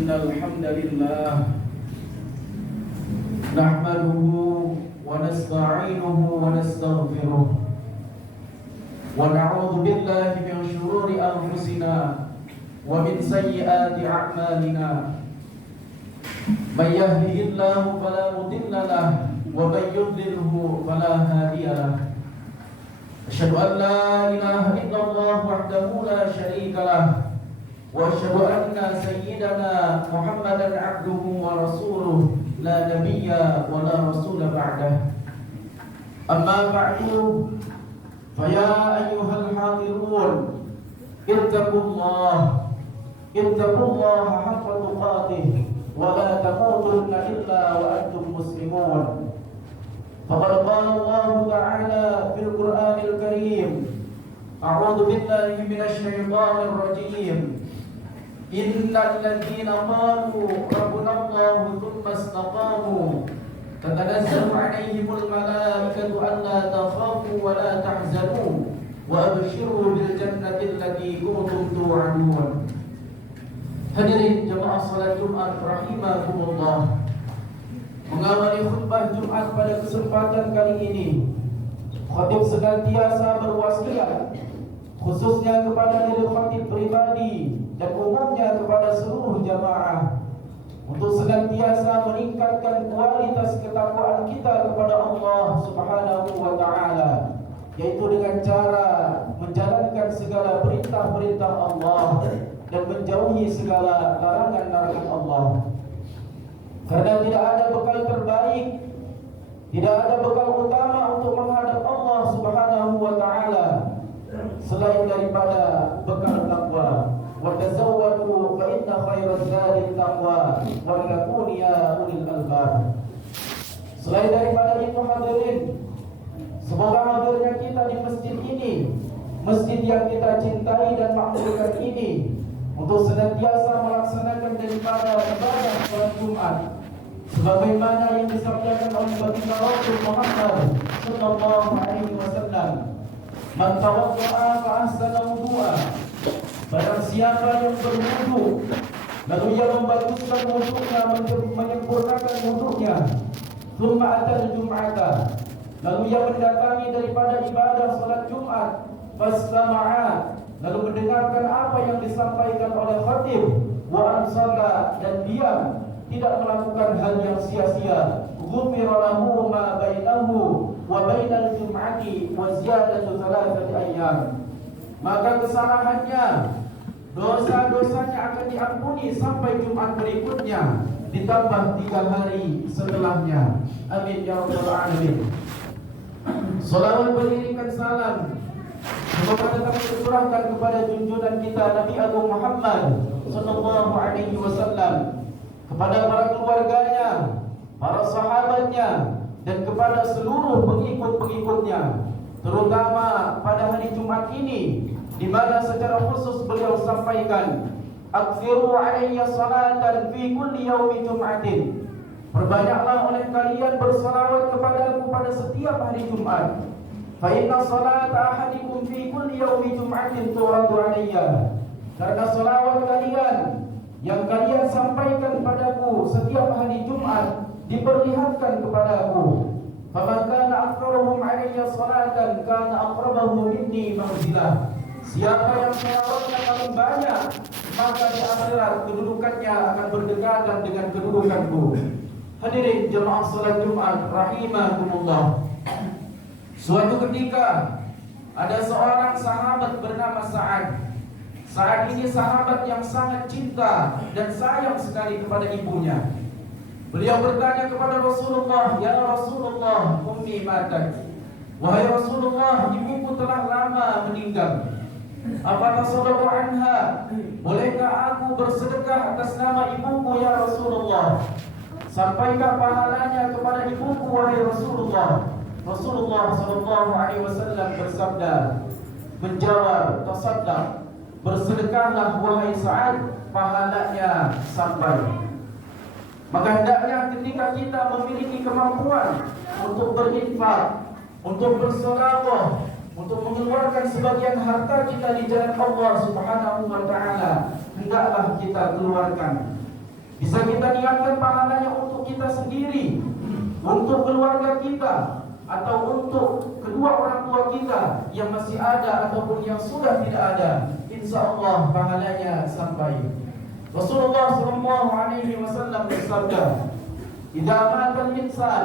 Innal hamdalillah nahmaduhu wa nasta'inuhu wa nastaghfiruh wa na'udzu billahi min shururi anfusina wa min sayyiati a'malina. May yahdihillahu fala mudilla lahu wa may yudlilhu fala hadiya lahu. Asyhadu an la ilaha illallah wahdahu la syarika lahu wa asyhadu anna sayyidana Muhammadan abduhu wa rasuluh la nabiyya wa la rasula ba'dah. Amma ba'du, fa ya ayyuhal hadirun ittaqullaha haqqa tuqatih wa la tamutunna illa wa antum muslimun. Faqad qala Allah ta'ala fil Qur'anil Karim, a'udzu billahi minasy syaithanir rajim. Innal ladzina qalu rabbuna Allah tsumma istaqamu tatanazzalu 'alaihimul malaikatu alla takhafu wa la tahzanu wa abshiru bil jannati allati kuntum tu'adun. Hadirin jemaah salat Jumat rahimakumullah, mengawali khutbah Jumat pada kesempatan kali ini, khatib senantiasa berwasiat khususnya kepada diri khatib pribadi dan umumnya kepada seluruh jamaah untuk senantiasa meningkatkan kualitas ketakwaan kita kepada Allah Subhanahu wa taala, yaitu dengan cara menjalankan segala perintah-perintah Allah dan menjauhi segala larangan-larangan Allah. Karena tidak ada bekal terbaik, tidak ada bekal utama untuk menghadap Allah Subhanahu wa taala selain daripada bekal takwa. Wa tazawwadu fa inna khairaz zadi taqwa wa takun ya ulil albab. Selain daripada itu hadirin, semoga hadirnya kita di masjid ini, masjid yang kita cintai dan makmurkan ini, untuk senantiasa melaksanakan daripada ibadah salat Jumat sebagaimana yang disabdakan oleh baginda Rasul Muhammad sallallahu alaihi wasallam, man tawadda'a fa ahsana wudu'a, barang siapa yang berwudu lalu ia membaguskan wudunya, menyempurnakan wudunya, thumma atal jum'ata, lalu ia mendatangi daripada ibadah salat Jumat, fastama'a, lalu mendengarkan apa yang disampaikan oleh khatib, wa ansata, dan diam, tidak melakukan hal yang sia-sia, ghufira lahu ma bainahu wa bainal jum'ati wa ziyadatu thalathati ayyam, maka kesalahannya, dosa-dosanya akan diampuni sampai Jumat berikutnya, ditambah 3 hari setelahnya. Amin ya rabbal alamin. Salawat beriringkan salam semoga tetap tercurahkan kepada junjungan kita Nabi Agung Muhammad sallallahu alaihi wasallam, kepada para keluarganya, para sahabatnya, dan kepada seluruh pengikut-pengikutnya, terutama pada hari Jumat ini, di mana secara khusus beliau sampaikan, aksiru alayya salatan fi kulli yaumi jum'atin, perbanyaklah oleh kalian bersalawat kepadaku pada setiap hari Jumat. Fa inna salata ahadikum fi kulli yaumi jum'atin turadu alayya, karena salawat kalian yang kalian sampaikan padaku setiap hari Jumat diperlihatkan kepadaku. Faman kana aqrabuhum alayya salatan kana aqrabahu minni manzilah, siapa yang salawatnya paling banyak, maka di akhirat kedudukannya akan berdekatan dengan kedudukanku. Hadirin jemaah salat Jumat rahimakumullah, suatu ketika ada seorang sahabat bernama Sa'ad. Sa'ad ini sahabat yang sangat cinta dan sayang sekali kepada ibunya. Beliau bertanya kepada Rasulullah, ya Rasulullah, ummi matat, wahai Rasulullah, ibuku telah lama meninggal. Apa tasaddaqu anha, bolehkah aku bersedekah atas nama ibuku ya Rasulullah? Sampaikah pahalanya kepada ibuku wahai Rasulullah? Rasulullah sallallahu alaihi wasallam bersabda, menjawab, tasaddaq, bersedekahlah wahai Sa'ad, pahalanya sampai. Maka hendaknya ketika kita memiliki kemampuan untuk berinfak, untuk bersedekah, untuk mengeluarkan sebagian harta kita di jalan Allah Subhanahu wa taala, hendaklah kita keluarkan. Bisa kita niatkan pahalanya untuk kita sendiri, untuk keluarga kita, atau untuk kedua orang tua kita yang masih ada ataupun yang sudah tidak ada. Insya Allah pahalanya sampai. Rasulullah SAW bersabda, "Idza mata al-insan,"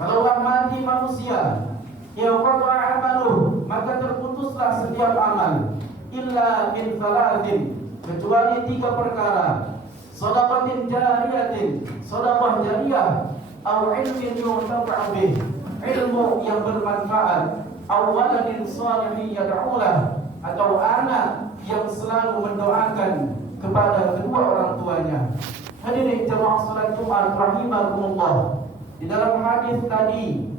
kalaulah mati manusia, "yaqta'a amaluh," maka terputuslah setiap amal, "illa min thalathin," kecuali 3 perkara. Shadaqatin jariyatin, shadaqah jariyah, atau ilmin yuntafa'u bih, ilmu yang bermanfaat, atau waladin shalihin yad'ulah, atau anak yang selalu mendoakan kepada kedua orang tuanya. Hadirin jemaah salat Jumat rahimakumullah. Di dalam hadis tadi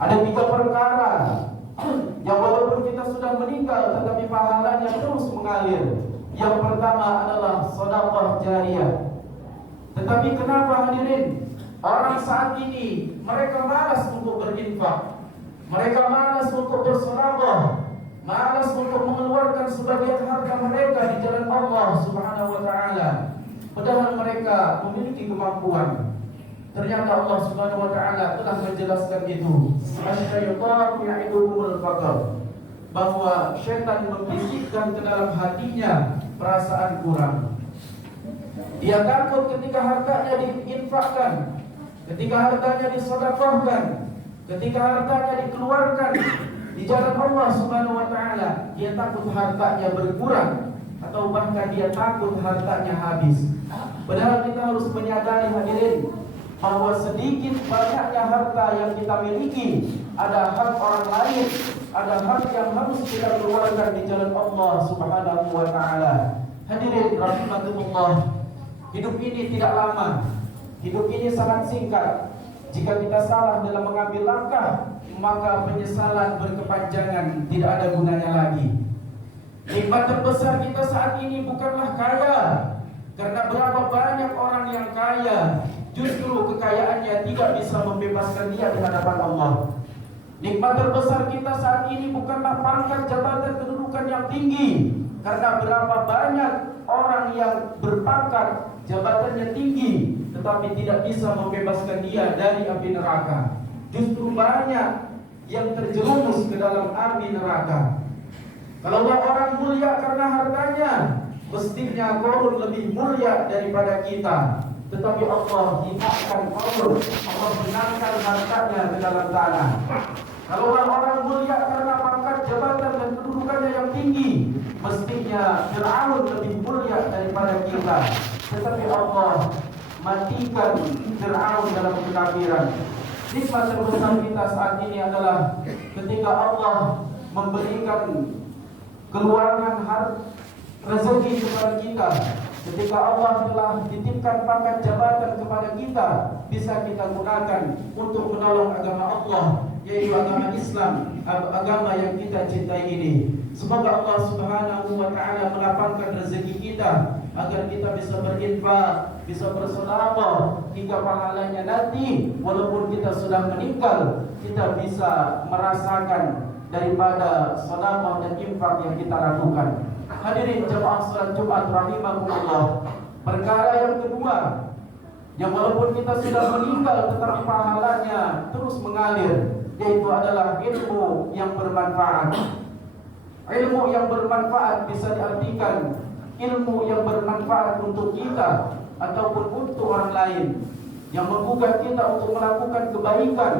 ada 3 perkara yang walaupun kita sudah meninggal tetapi pahalanya terus mengalir. Yang pertama adalah sedekah jariyah. Tetapi kenapa hadirin? Orang saat ini mereka malas untuk berinfak, mereka malas untuk bersedekah, malas untuk mengeluarkan sebagian harta mereka di jalan Allah Subhanahu wa taala. Padahal mereka memiliki kemampuan. Ternyata Allah Subhanahu wa taala telah menjelaskan itu. Asy-syaitanu ya'idukumul faqr, bahwa syaitan membisikkan ke dalam hatinya perasaan kurang. Dia takut ketika hartanya diinfakkan, ketika hartanya disedekahkan, ketika hartanya dikeluarkan di jalan Allah Subhanahu wa taala, dia takut hartanya berkurang atau bahkan dia takut hartanya habis. Padahal kita harus menyadari hadirin bahwa sedikit banyaknya harta yang kita miliki ada hak orang lain, ada hak yang harus kita keluarkan di jalan Allah Subhanahu wa taala. Hadirin rahimakumullah, hidup ini tidak lama, hidup ini sangat singkat. Jika kita salah dalam mengambil langkah, maka penyesalan berkepanjangan, tidak ada gunanya lagi. Nikmat terbesar kita saat ini bukanlah kaya, karena berapa banyak orang yang kaya, justru kekayaannya tidak bisa membebaskan dia di hadapan Allah. Nikmat terbesar kita saat ini bukanlah pangkat jabatan kedudukan yang tinggi, karena berapa banyak orang yang berpangkat jabatannya tinggi tetapi tidak bisa membebaskan dia dari api neraka. Justru banyak yang terjerumus ke dalam api neraka. Kalau orang mulia karena hartanya, mestinya korun lebih mulia daripada kita. Tetapi Allah hinakan korun, Allah benarkan hartanya ke dalam tanah. Kalau orang mulia karena pangkat jabatan dan kedudukannya yang tinggi, mestinya Fir'aun lebih mulia daripada kita. Tetapi Allah matikan Fir'aun dalam kekafiran. Nikmat terbesar kita saat ini adalah ketika Allah memberikan keluaran rezeki kepada kita. Ketika Allah telah titipkan pangkat jabatan kepada kita, bisa kita gunakan untuk menolong agama Allah, yaitu agama Islam, agama yang kita cintai ini. Semoga Allah Subhanahu wa taala melapangkan rezeki kita agar kita bisa berinfak, bisa bersedekah hingga pahalanya nanti walaupun kita sudah meninggal, kita bisa merasakan daripada sedekah dan infak yang kita lakukan. Hadirin jemaah salat Jumat rahimakumullah. Perkara yang kedua, yang walaupun kita sudah meninggal tetapi pahalanya terus mengalir, yaitu adalah ilmu yang bermanfaat. Ilmu yang bermanfaat bisa diartikan ilmu yang bermanfaat untuk kita ataupun untuk orang lain, yang menggugah kita untuk melakukan kebaikan,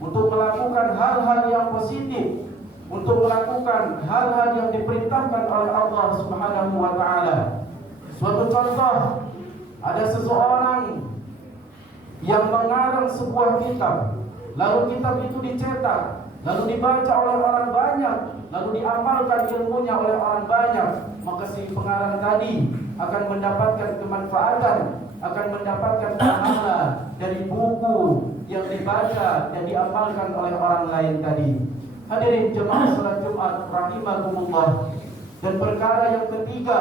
untuk melakukan hal-hal yang positif, untuk melakukan hal-hal yang diperintahkan oleh Allah Subhanahu wa taala. Suatu contoh, ada seseorang yang mengarang sebuah kitab, lalu kitab itu dicetak, lalu dibaca oleh orang banyak, lalu diamalkan ilmunya oleh orang banyak, maka si pengarang tadi akan mendapatkan kemanfaatan, akan mendapatkan pahala dari buku yang dibaca dan diamalkan oleh orang lain tadi. Hadirin jemaah salat Jumat rahimakumullah. Dan perkara yang ketiga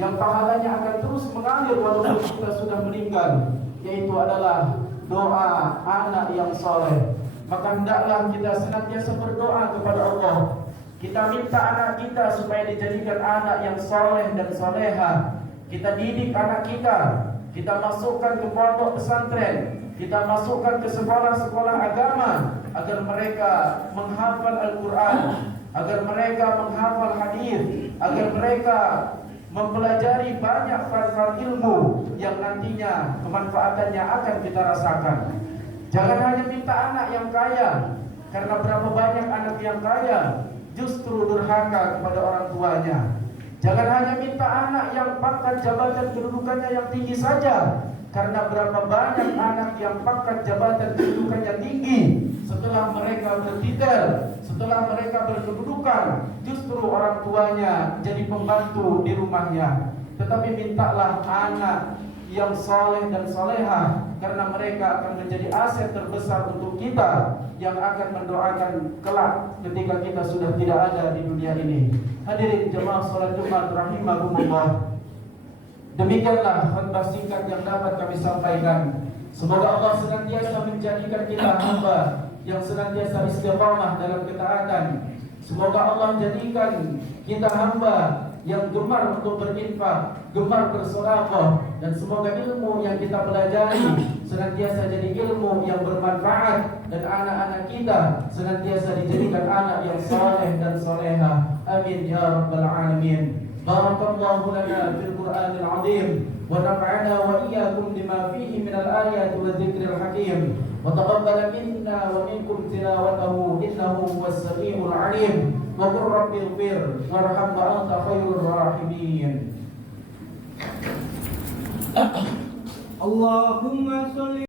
yang pahalanya akan terus mengalir walaupun kita sudah meninggal, yaitu adalah doa anak yang soleh. Maka hendaklah kita senantiasa berdoa kepada Allah. Kita minta anak kita supaya dijadikan anak yang soleh dan soleha. Kita didik anak kita kita masukkan ke pondok pesantren, kita masukkan ke sekolah-sekolah agama agar mereka menghafal Al-Quran, agar mereka menghafal hadis, agar mereka mempelajari banyak fal-fal ilmu yang nantinya kemanfaatannya akan kita rasakan. Jangan hanya minta anak yang kaya, karena berapa banyak anak yang kaya justru durhaka kepada orang tuanya. Jangan hanya minta anak yang pangkat jabatan kedudukannya yang tinggi saja, karena berapa banyak anak yang pangkat jabatan kedudukannya tinggi, setelah mereka bertitel, setelah mereka berkedudukan, justru orang tuanya jadi pembantu di rumahnya. Tetapi mintalah anak yang soleh dan solehah, karena mereka akan menjadi aset terbesar untuk kita, yang akan mendoakan kelak ketika kita sudah tidak ada di dunia ini. Hadirin jemaah salat Jumat rahimakumullah, demikianlah khutbah singkat yang dapat kami sampaikan. Semoga Allah senantiasa menjadikan kita hamba yang senantiasa istiqamah dalam ketaatan. Semoga Allah jadikan kita hamba yang gemar untuk berinfak, gemar bersedekah, dan semoga ilmu yang kita pelajari senantiasa jadi ilmu yang bermanfaat, dan anak-anak kita senantiasa dijadikan anak yang saleh dan salehah. Amin ya rabbal alamin. Barakallahu lana fil Qur'anil azim wa nafa'ana wa iyyakum bima fihi minal ayati wa dzikril hakim. وتقبل منا ومنكم تلاوته إنه هو السميع العليم وقل رب اغفر وارحم وأنت خير الراحمين. اللهم صل